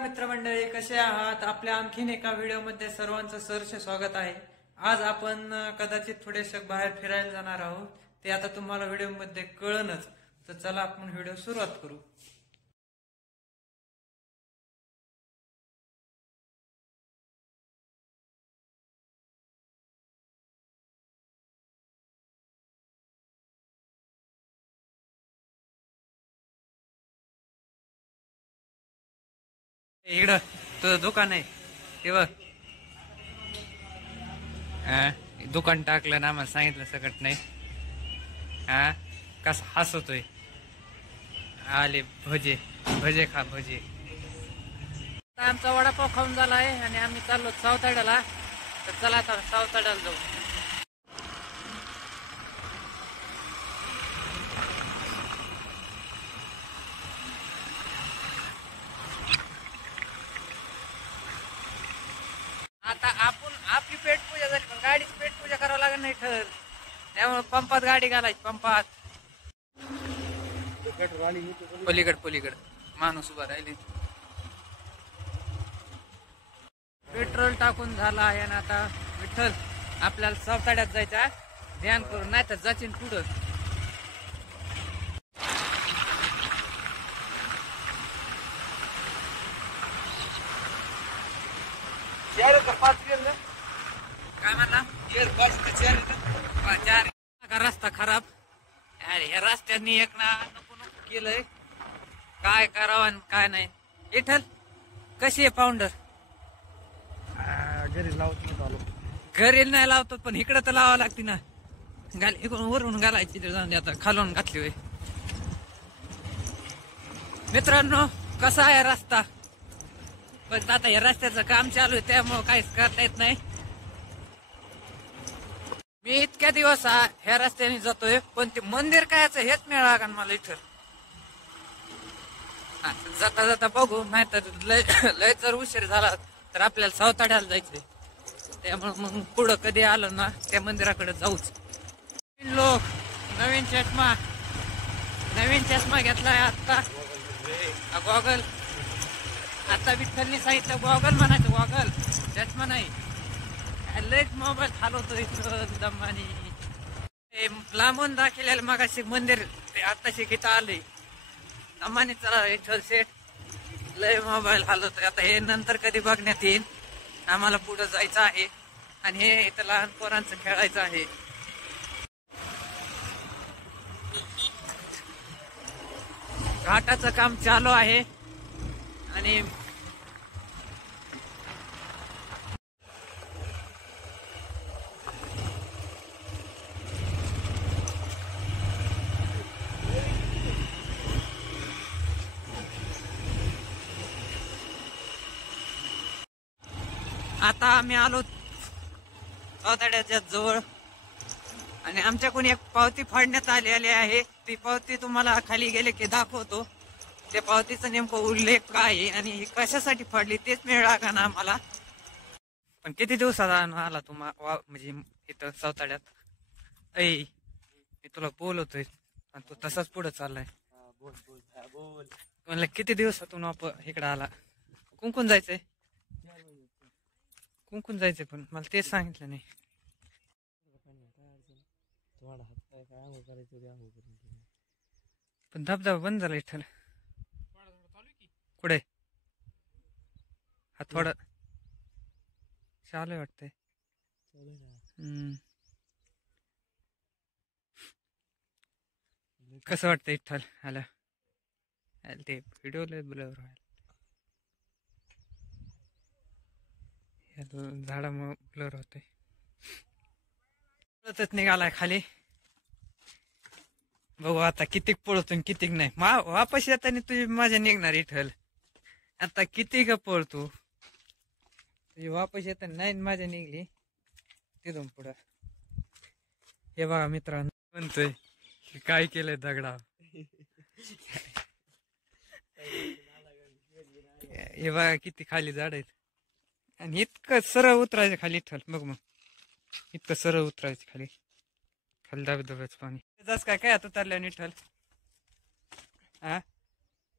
मित्रमंडळी, कसे आहात? आपल्या आणखीन एका व्हिडिओमध्ये सर्वांचं सहर्ष स्वागत आहे. आज आपण कदाचित थोडेसे बाहेर फिरायला जाणार आहोत. ते आता तुम्हाला व्हिडिओमध्ये कळणच. तर चला आपण व्हिडिओ सुरुवात करू. इकडं तुझं दुकान आहे ते बघ. दुकान टाकलं ना, आम्हाला सांगितलं सकट नाही. कस हसतोय. आले भजे भजे खा भजे. आमचा वडापाव खाऊन झाला आहे आणि आम्ही चाललो सावताड्याला. तर चला आता सावताड्याला जाऊ. आता आपली पेटपूजा झाली, पण गाडीची पेटपूजा करावं लागेल नाही ठर. त्यामुळे पंपात गाडी घालायची. पंपात पलीकड माणूस उभा राहिले. पेट्रोल टाकून झाला आहे आणि आता विठ्ठल आपल्याला सावताड्यात जायचं. ध्यान करून, नाही तर जाचीन पुढं. काय म्हणला? रस्ता खराब. अरे ह्या रस्त्यानी एक ना नको नको केलंय. काय करावं आणि काय नाही. विठ्ठल कशी आहे पाऊंडर? घरी लावत नव्हतो आलो. घरी नाही लावतो, पण इकडे तर लावावं लागते ना. इकडून वरून घालायची तर जाऊन आता खालून घातली होय. मित्रांनो, कसा आहे रस्ता? पण आता या रस्त्याचं काम चालू आहे, त्यामुळं काहीच करता येत नाही. मी इतक्या दिवस ह्या रस्त्याने जातोय, पण ते मंदिर कायचं हेच मिळालं का मला इथं. जाता जाता बघू, नाही तर लय जर उशीर झाला तर आपल्याला सावताड्याला जायचंय. त्यामुळे मग पुढं कधी आलं ना, त्या मंदिराकडे जाऊच. लोक नवीन चष्मा घेतलाय आता. गॉगल. आता विठ्ठलनी सांगितलं गॉगल म्हणायचं, गॉगल चष्मा नाही. लयच मोबाईल हलवतोय दमानी. लांबून दाखवलेलं मगाशी मंदिर आताशी इथं आलंय. दमानी चला विठ्ठल सेठ. लय मोबाईल हलवतोय. आता हे नंतर कधी बघण्यात येईल. आम्हाला पुढं जायचं आहे आणि हे इथं लहान पोरांचं खेळायचं आहे. घाटाचं काम चालू आहे आणि आता आम्ही आलो सावताड्याच्या जवळ आणि आमच्याकडून एक पावती फाडण्यात आलेली आहे. ती पावती तुम्हाला खाली गेले की दाखवतो. त्या पावतीचा नेमका उल्लेख काय आहे आणि कशासाठी फाडली तेच मिळाला का ना आम्हाला. पण किती दिवसात आला म्हणजे इथं सावताड्यात? मी तुला बोलवतोय आणि तू तसाच पुढे चाललाय. म्हणलं किती दिवसातून इकडे आला? कुंकून जायचंय? कुंकून जायचंय, पण मला तेच सांगितलं नाही. पण धबधबा बंद झाला विठ्ठल. कुठे? हा थोडं चालू वाटतंय. कसं वाटतंय विठ्ठल आला? ते व्हिडिओ लय ब्लर व्हायला. झाडामुळे ब्लर होतंय. पळतच निघालाय खाली. बघू आता कितीक पळतो कितीक नाही. वापस येताना तुझी माझ्या निघणार विठ्ठल. आता किती का पळतो तुझी वापस येताना नाही माझ्या निघली तिथून पुढं. हे बघा मित्रांनो, म्हणतोय काय केलंय दगडा. हे बघा किती खाली झाड आहेत आणि इतकं सरळ उतरायचं खाली विठ्ठल. बघ मग इतकं सरळ उतरायचं खाली. खाली धबधब्याचं पाणी जास काय काय आता उतरल्या विठ्ठल.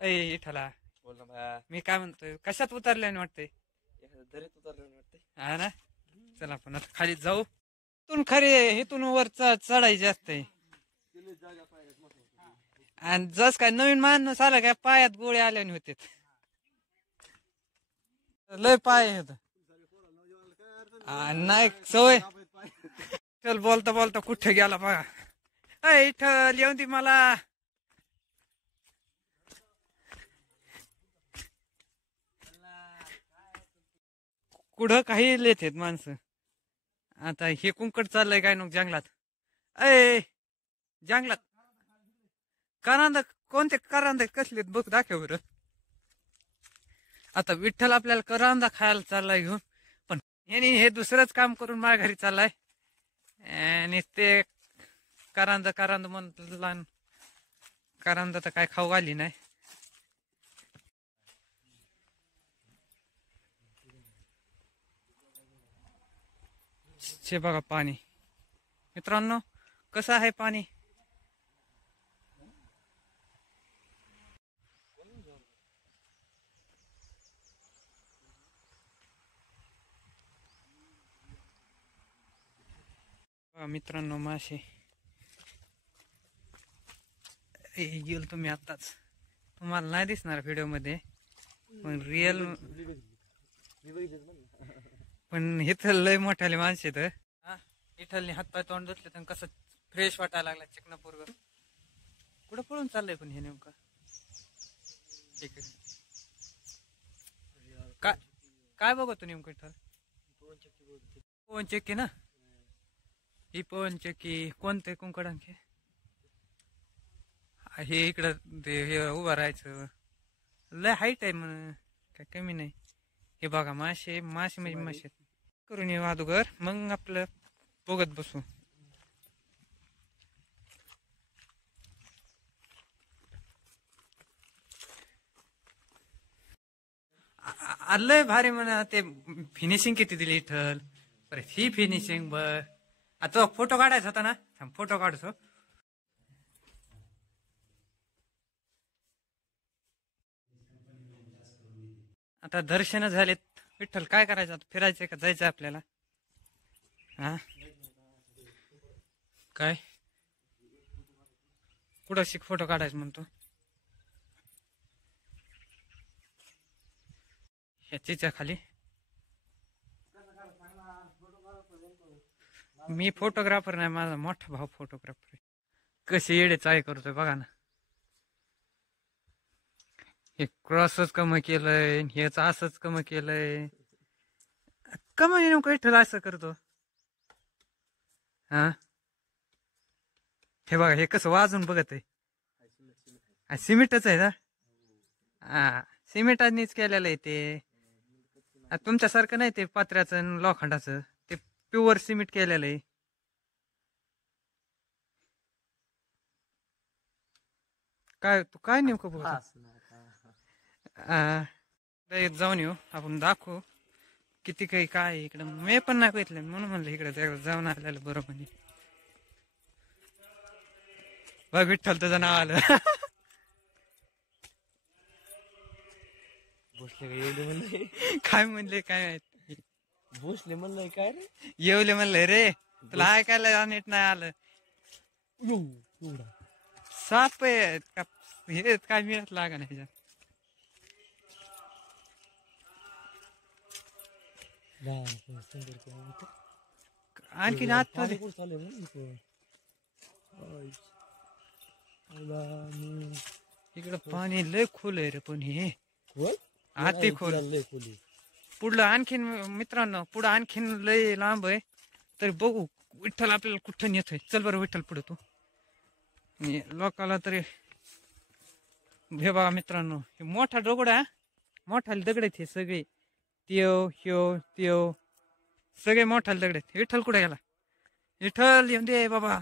विठ्ठला बोल ना भाया. मी काय म्हणतोय, कशात उतरल्याने वाटतंय? एखाद्या दरीत उतरलं वाटतंय. हा ना. चला आपण आता खाली जाऊ. इथून खरी इथून वर चढायची असते. आणि जस काय नवीन माणूस आला काय पायात गोळे आल्याने होते. लय पाय होत नाही सवय. चल बोलता बोलता कुठे गेला बघा. इथं येऊन ती मला. कुठं काही लिहित माणसं. आता हे कुंकड चाललंय काय नको जंगलात. जंगलात करांदा कोणते करांदे कसलेत बघ दाखव बरं. आता विठ्ठल आपल्याला करांदा खायला चाललाय घेऊन. पण हे दुसरंच काम करून माझ्या घरी चाललाय. आणि ते करांदा करांदा म्हणला. करांदा तर काय खाऊ घाली नाही. बघा पाणी मित्रांनो कसं आहे पाणी. मित्रांनो मासे गेलो तुम्ही आत्ताच. तुम्हाला नाही दिसणार व्हिडिओ मध्ये पण रिअल. पण इथं लय मोठाले माणसे तर इथलने हातपाय तोंड धुतले तर कसं फ्रेश वाटायला लागला. चिकना पोरग कुठं पळून चाललंय पण हे नेमकं. काय काय बघतो नेमकं इथं. पवन चक्की ना. ही पवन चक्की कोणते कुंकड आणखी हे इकडं हे उभं राहायचं. लय हाईट आहे म्हण काय कमी नाही. हे बघा मासे मासे म्हणजे मासे करून येऊ अगोदर मग आपलं बघत बसू. लय भारी म्हणा. ते फिनिशिंग किती दिली इथल. परत ही फिनिशिंग बर. आता फोटो काढायचा होता ना. फोटो काढतो. आता दर्शन झालेत. विठ्ठल काय करायचं आता. फिरायचंय का जायचंय आपल्याला. हा काय कुठं शिक फोटो काढायचं म्हणतो. ह्याच्या खाली मी फोटोग्राफर नाही. माझा मोठा भाऊ फोटोग्राफर आहे. कसे येडे चाळे करतोय बघा ना. हे क्रॉसच कम केलंय. हेच असंच कम केलंय. कम नेमकं विठ्ठल असं करतो. हा हे बघा हे कसं वाजून बघत आहे. सिमेंटच आहे ना. हा सिमेंटानीच केलेलं आहे ते. तुमच्यासारखं नाही ते पत्र्याचं लोखंडाचं. ते प्युअर सिमेंट केलेलं आहे. काय तू काय नेमकं बघत. जाऊन येऊ आपण दाखवू किती काही काय इकडं. मी पण नाही बघितलं म्हणून म्हणलं इकडे जाऊन आलेलं बरं. म्हणजे बघ विठ्ठल तुझं नाव आलं. भोसले का येवले म्हणले. काय म्हणले काय माहित. भोसले म्हणलंय काय रे. येवले म्हणले रे. तुला ऐकायला नीट नाही आलं. साप आहे का हे काय मिळत लागा नाही ह्याच्यात. आणखी आता इकडं पाणी लय खोल आहे रे. पण हे आती खोल. पुढलं आणखीन मित्रांनो पुढं आणखीन लय लांब आहे. तरी बघू विठ्ठल आपल्याला कुठं नेतोय. चल बरं विठ्ठल पुढे तू. लोकाला तरी हे बघा मित्रांनो हे मोठा दगड. मोठाले दगड आहेत हे सगळे. त्यो त्यो सगळे मोठाले दगड आहेत. विठ्ठल कुठे गेला. विठ्ठल येऊन दे बाबा.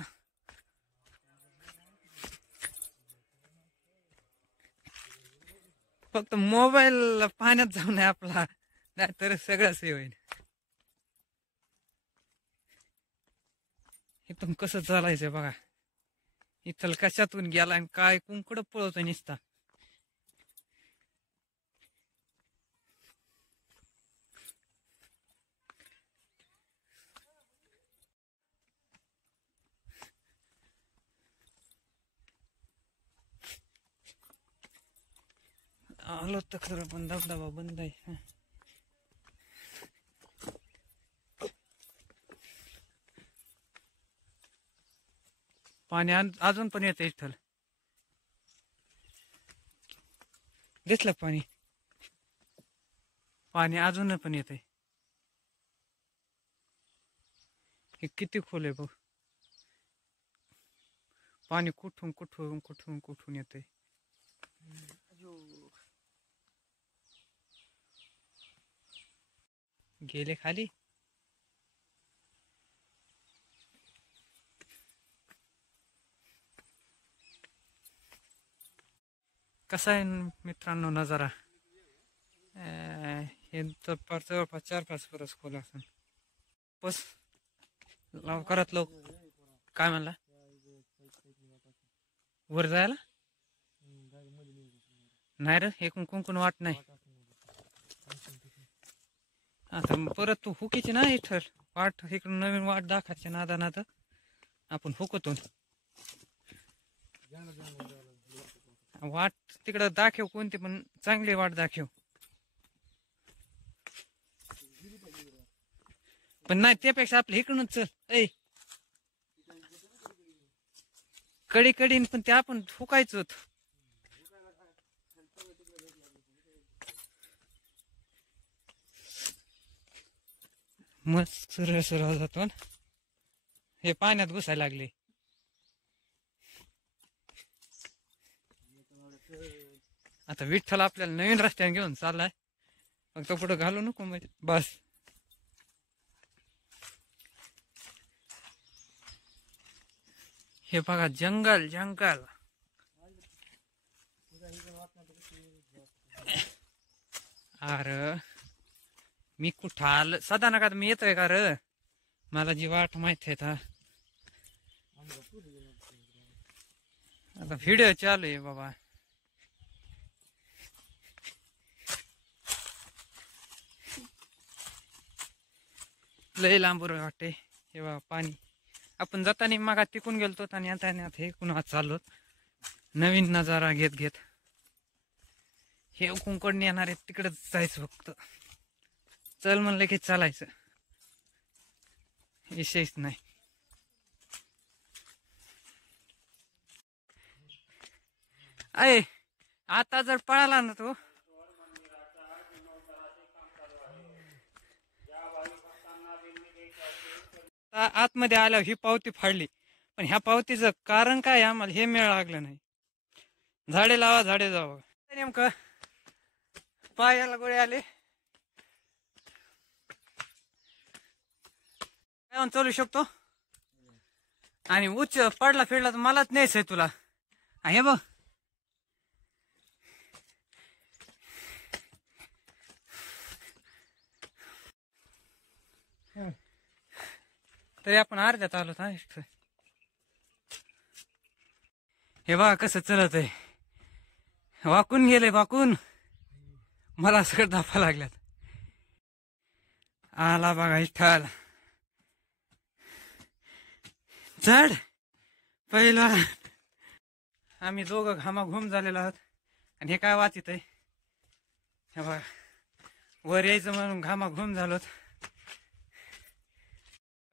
फक्त मोबाईल पाण्यात जाऊ नये आपला. नाही तर सगळंच हे होईल. इथून कसं चालायचं बघा. इथल कशातून गेला आणि काय कुंकड पळवतो निसता. आलो तर खरं पण धबधबा बंद आहे. पाणी अजून पण येतं इथं. दिसलं पाणी. पाणी अजून पण येतंय. हे किती खोल आहे बघ. पाणी कुठून कुठून कुठून कुठून येतंय. गेले खाली. कसा आहे मित्रांनो नजारा. हे तर जवळपास 4-5 फरस खोल असेल. बस लवकरात काय म्हणला वर जायला. नाही रे हे कुंकून वाट नाही. आता परत तू हुकीची ना इथं वाट इकडून नवीन वाट दाखायची नादानाद आपण हुकतो. वाट तिकडं दाखव कोणती पण चांगली वाट दाखव. पण नाही त्यापेक्षा आपल्या इकडूनच चल. ऐ कडी कडीन पण ते आपण हुकायचं होत. मस्त सरळ सरळ जातो. हे पाण्यात घुसायला लागले. आता विठ्ठल आपल्याला नवीन रस्त्याने घेऊन चाललाय. मग तो पुढे घालू नको म्हणजे बस. हे बघा जंगल जंगल. अरे मी कुठं आलं सदा नका मी येतोय का र. मला जी वाट माहित आहे. आता व्हिडिओ चालू आहे बाबा. लय लांबूर वाटते. हे बघा पाणी. आपण जाताना मग तिकून गेलतो आणि आता हे कुणा चाललो नवीन नजारा घेत घेत. हे कुंकडने येणार आहे तिकडेच जायचं फक्त. चल म्हणलं की चालायचं. विषयच नाही. अय आता जर पळाला ना तो आतमध्ये आल्यावर ही पावती फाडली. पण ह्या पावतीचं कारण काय आम्हाला हे मेळ लागलं नाही. झाडे लावा झाडे जावा. नेमकं पायाला गोळे आले. काय चालू शकतो आणि उच्च पडला फिरला तर मलाच न्यायचंय तुला. हे बघ तरी आपण अर्ध्यात आलो. हे बघा कसं चलत आहे. वाकून गेले वाकून. मला सगळं धापा लागल्यात. आला बघा इथं चढ पहिला. आम्ही दोघं घामाघूम झालेलो आहोत. आणि हे काय वाचित आहे. हे बघा वर यायचं म्हणून घामाघूम झालोत.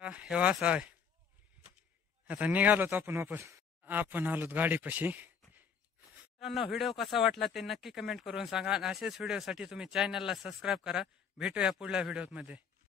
हे असं आहे. आता निघालोत आपण वापस. आपण आलोत गाडीपाशी. मित्रांनो व्हिडिओ कसा वाटला ते नक्की कमेंट करून सांगा. असेच व्हिडिओसाठी तुम्ही चॅनलला सबस्क्राईब करा. भेटूया पुढल्या व्हिडिओमध्ये.